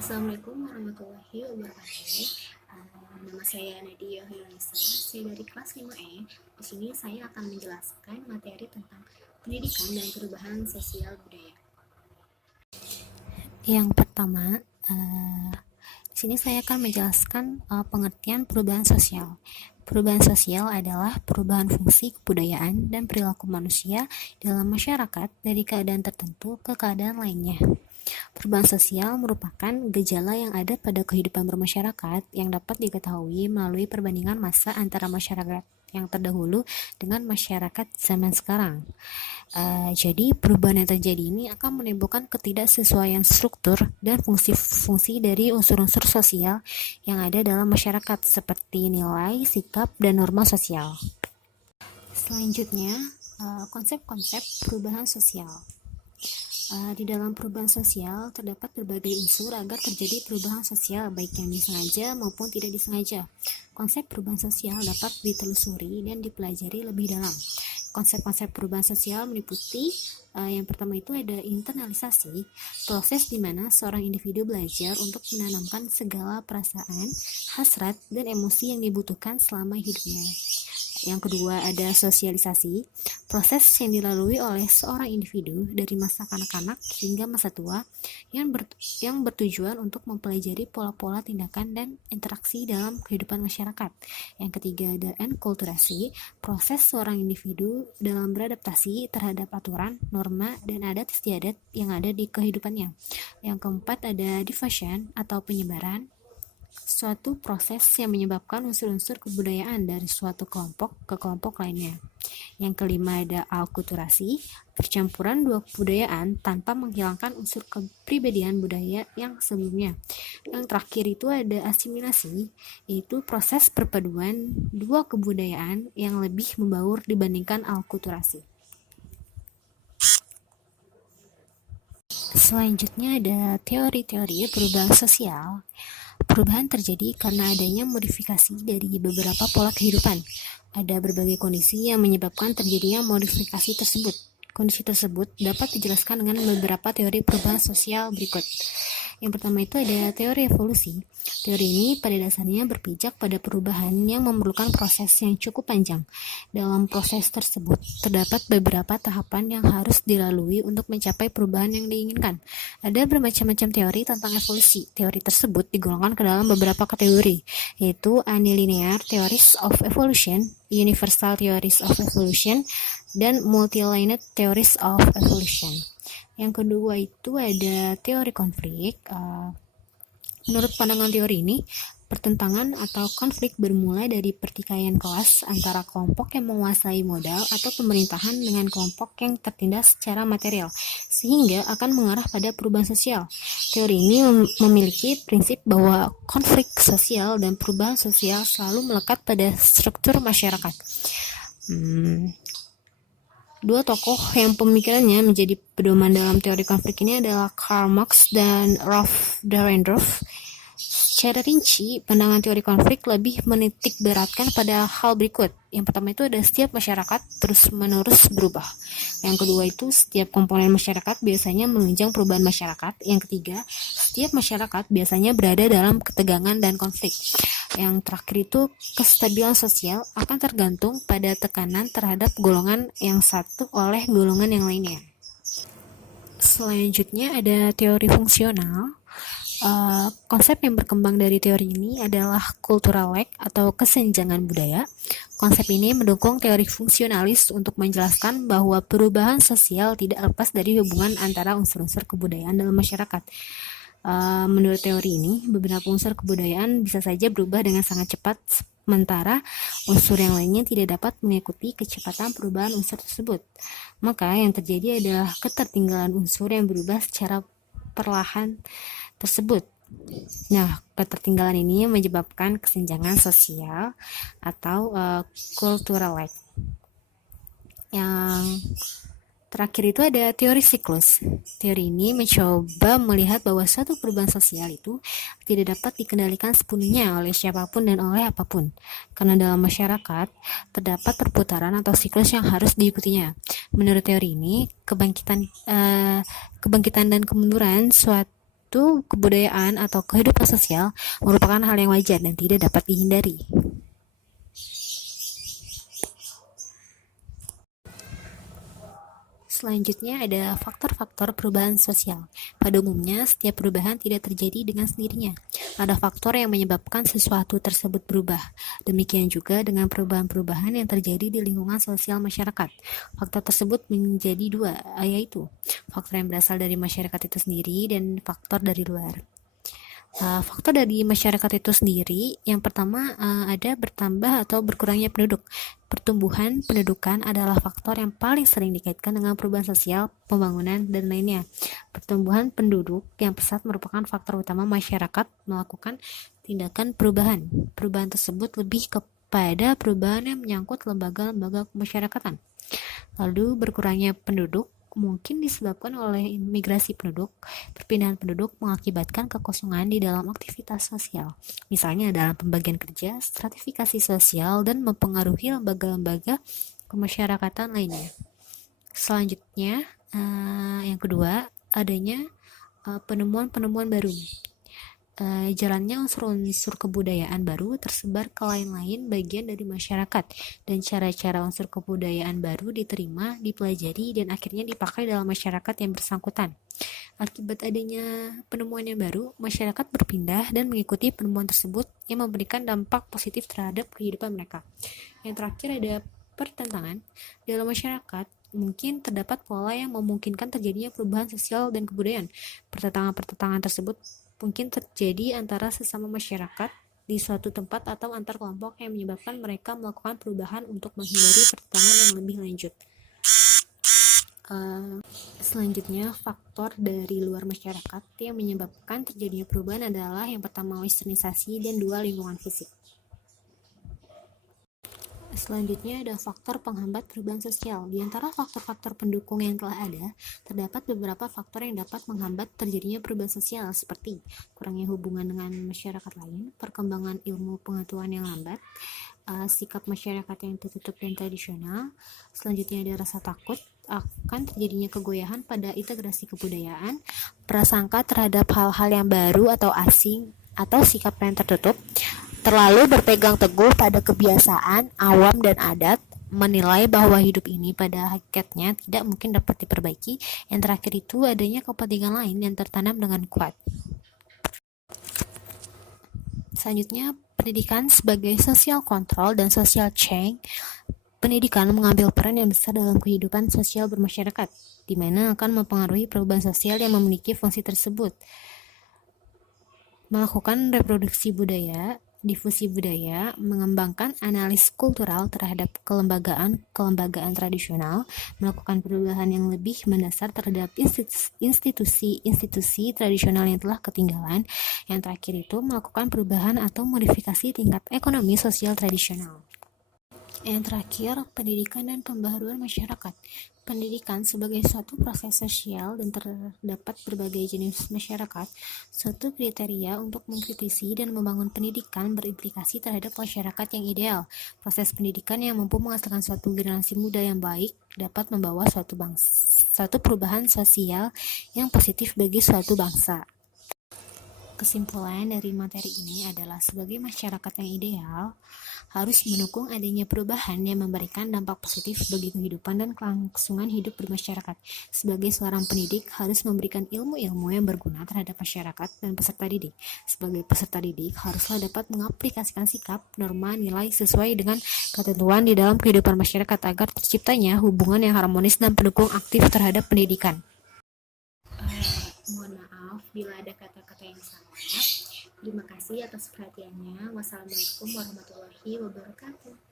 Assalamualaikum warahmatullahi wabarakatuh. Nama saya Nadia Hilisa. Saya dari kelas 5E. Di sini saya akan menjelaskan materi tentang pendidikan dan perubahan sosial budaya. Yang pertama, di sini saya akan menjelaskan pengertian perubahan sosial. Perubahan sosial adalah perubahan fungsi kebudayaan dan perilaku manusia dalam masyarakat dari keadaan tertentu ke keadaan lainnya. Perubahan sosial merupakan gejala yang ada pada kehidupan bermasyarakat yang dapat diketahui melalui perbandingan massa antara masyarakat yang terdahulu dengan masyarakat zaman sekarang. Jadi perubahan yang terjadi ini akan menimbulkan ketidaksesuaian struktur dan fungsi-fungsi dari unsur-unsur sosial yang ada dalam masyarakat seperti nilai, sikap, dan norma sosial. Selanjutnya, konsep-konsep perubahan sosial. Di dalam perubahan sosial terdapat berbagai unsur agar terjadi perubahan sosial baik yang disengaja maupun tidak disengaja. Konsep perubahan sosial dapat ditelusuri dan dipelajari lebih dalam. Konsep-konsep perubahan sosial meliputi yang pertama itu ada internalisasi, proses di mana seorang individu belajar untuk menanamkan segala perasaan, hasrat, dan emosi yang dibutuhkan selama hidupnya. Yang kedua ada sosialisasi, proses yang dilalui oleh seorang individu dari masa kanak-kanak hingga masa tua yang bertujuan untuk mempelajari pola-pola tindakan dan interaksi dalam kehidupan masyarakat. Yang ketiga ada enkulturasi, proses seorang individu dalam beradaptasi terhadap aturan, norma, dan adat istiadat yang ada di kehidupannya. Yang keempat ada diffusion atau penyebaran, suatu proses yang menyebabkan unsur-unsur kebudayaan dari suatu kelompok ke kelompok lainnya. Yang kelima ada akulturasi, percampuran dua kebudayaan tanpa menghilangkan unsur kepribadian budaya yang sebelumnya. Yang terakhir itu ada asimilasi, yaitu proses perpaduan dua kebudayaan yang lebih membaur dibandingkan akulturasi. Selanjutnya ada teori-teori perubahan sosial. Perubahan terjadi karena adanya modifikasi dari beberapa pola kehidupan. Ada berbagai kondisi yang menyebabkan terjadinya modifikasi tersebut. Kondisi tersebut dapat dijelaskan dengan beberapa teori perubahan sosial berikut. Yang pertama itu ada teori evolusi. Teori ini pada dasarnya berpijak pada perubahan yang memerlukan proses yang cukup panjang. Dalam proses tersebut, terdapat beberapa tahapan yang harus dilalui untuk mencapai perubahan yang diinginkan. Ada bermacam-macam teori tentang evolusi. Teori tersebut digolongkan ke dalam beberapa kategori, yaitu unilinear theories of evolution, universal theories of evolution, dan multilinear theories of evolution. Yang kedua itu ada teori konflik. Menurut pandangan teori ini, pertentangan atau konflik bermula dari pertikaian kelas antara kelompok yang menguasai modal atau pemerintahan dengan kelompok yang tertindas secara material, sehingga akan mengarah pada perubahan sosial. Teori ini memiliki prinsip bahwa konflik sosial dan perubahan sosial selalu melekat pada struktur masyarakat. Dua tokoh yang pemikirannya menjadi pedoman dalam teori konflik ini adalah Karl Marx dan Rolf Dahrendorf. Secara rinci, pandangan teori konflik lebih menitik beratkan pada hal berikut. Yang pertama itu ada setiap masyarakat terus-menerus berubah. Yang kedua itu setiap komponen masyarakat biasanya menunjang perubahan masyarakat. Yang ketiga, setiap masyarakat biasanya berada dalam ketegangan dan konflik. Yang terakhir itu kestabilan sosial akan tergantung pada tekanan terhadap golongan yang satu oleh golongan yang lainnya. Selanjutnya ada teori fungsional. Konsep yang berkembang dari teori ini adalah cultural lag atau kesenjangan budaya. Konsep ini mendukung teori fungsionalis untuk menjelaskan bahwa perubahan sosial tidak lepas dari hubungan antara unsur-unsur kebudayaan dalam masyarakat. Menurut teori ini, beberapa unsur kebudayaan bisa saja berubah dengan sangat cepat, sementara unsur yang lainnya tidak dapat mengikuti kecepatan perubahan unsur tersebut. Maka yang terjadi adalah ketertinggalan unsur yang berubah secara perlahan tersebut. Nah, ketertinggalan ini menyebabkan kesenjangan sosial atau cultural lag. Yang terakhir itu ada teori siklus. Teori ini mencoba melihat bahwa suatu perubahan sosial itu tidak dapat dikendalikan sepenuhnya oleh siapapun dan oleh apapun. Karena dalam masyarakat terdapat perputaran atau siklus yang harus diikutinya. Menurut teori ini, kebangkitan dan kemunduran suatu itu kebudayaan atau kehidupan sosial merupakan hal yang wajar dan tidak dapat dihindari. Selanjutnya ada faktor-faktor perubahan sosial. Pada umumnya, setiap perubahan tidak terjadi dengan sendirinya. Ada faktor yang menyebabkan sesuatu tersebut berubah. Demikian juga dengan perubahan-perubahan yang terjadi di lingkungan sosial masyarakat. Faktor tersebut menjadi dua, yaitu faktor yang berasal dari masyarakat itu sendiri dan faktor dari luar. Faktor dari masyarakat itu sendiri, yang pertama ada bertambah atau berkurangnya penduduk. Pertumbuhan pendudukan adalah faktor yang paling sering dikaitkan dengan perubahan sosial, pembangunan, dan lainnya. Pertumbuhan penduduk yang pesat merupakan faktor utama masyarakat melakukan tindakan perubahan. Perubahan tersebut lebih kepada perubahan yang menyangkut lembaga-lembaga kemasyarakatan. Lalu berkurangnya penduduk mungkin disebabkan oleh migrasi penduduk. Perpindahan penduduk mengakibatkan kekosongan di dalam aktivitas sosial, misalnya dalam pembagian kerja, stratifikasi sosial, dan mempengaruhi lembaga-lembaga kemasyarakatan lainnya. Selanjutnya, yang kedua, adanya penemuan-penemuan baru. Jalannya unsur-unsur kebudayaan baru tersebar ke lain-lain bagian dari masyarakat, dan cara-cara unsur kebudayaan baru diterima, dipelajari, dan akhirnya dipakai dalam masyarakat yang bersangkutan. Akibat adanya penemuan yang baru, masyarakat berpindah dan mengikuti penemuan tersebut yang memberikan dampak positif terhadap kehidupan mereka. Yang terakhir ada pertentangan. Dalam masyarakat, mungkin terdapat pola yang memungkinkan terjadinya perubahan sosial dan kebudayaan. Pertentangan-pertentangan tersebut mungkin terjadi antara sesama masyarakat di suatu tempat atau antar kelompok yang menyebabkan mereka melakukan perubahan untuk menghindari pertentangan yang lebih lanjut. Selanjutnya, faktor dari luar masyarakat yang menyebabkan terjadinya perubahan adalah yang pertama westernisasi dan dua lingkungan fisik. Selanjutnya ada faktor penghambat perubahan sosial. Di antara faktor-faktor pendukung yang telah ada, terdapat beberapa faktor yang dapat menghambat terjadinya perubahan sosial seperti kurangnya hubungan dengan masyarakat lain, perkembangan ilmu pengetahuan yang lambat, sikap masyarakat yang tertutup dan tradisional. Selanjutnya ada rasa takut akan terjadinya kegoyahan pada integrasi kebudayaan, prasangka terhadap hal-hal yang baru atau asing, atau sikap yang tertutup, terlalu berpegang teguh pada kebiasaan awam dan adat, menilai bahwa hidup ini pada hakikatnya tidak mungkin dapat diperbaiki. Yang terakhir itu adanya kepentingan lain yang tertanam dengan kuat. Selanjutnya, pendidikan sebagai social control dan social change. Pendidikan mengambil peran yang besar dalam kehidupan sosial bermasyarakat, di mana akan mempengaruhi perubahan sosial yang memiliki fungsi tersebut. Melakukan reproduksi budaya, difusi budaya, mengembangkan analis kultural terhadap kelembagaan tradisional, melakukan perubahan yang lebih mendasar terhadap institusi tradisional yang telah ketinggalan. Yang terakhir itu melakukan perubahan atau modifikasi tingkat ekonomi sosial tradisional. Yang terakhir, pendidikan dan pembaharuan masyarakat. Pendidikan sebagai suatu proses sosial dan terdapat berbagai jenis masyarakat, suatu kriteria untuk mengkritisi dan membangun pendidikan berimplikasi terhadap masyarakat yang ideal. Proses pendidikan yang mampu menghasilkan suatu generasi muda yang baik dapat membawa suatu perubahan sosial yang positif bagi suatu bangsa. Kesimpulan dari materi ini adalah sebagai masyarakat yang ideal harus mendukung adanya perubahan yang memberikan dampak positif bagi kehidupan dan kelangsungan hidup bermasyarakat. Sebagai seorang pendidik harus memberikan ilmu-ilmu yang berguna terhadap masyarakat dan peserta didik. Sebagai peserta didik haruslah dapat mengaplikasikan sikap, norma, nilai sesuai dengan ketentuan di dalam kehidupan masyarakat agar terciptanya hubungan yang harmonis dan pendukung aktif terhadap pendidikan. Mohon maaf bila ada kata-kata yang salah. Terima kasih atas perhatiannya. Wassalamualaikum warahmatullahi wabarakatuh.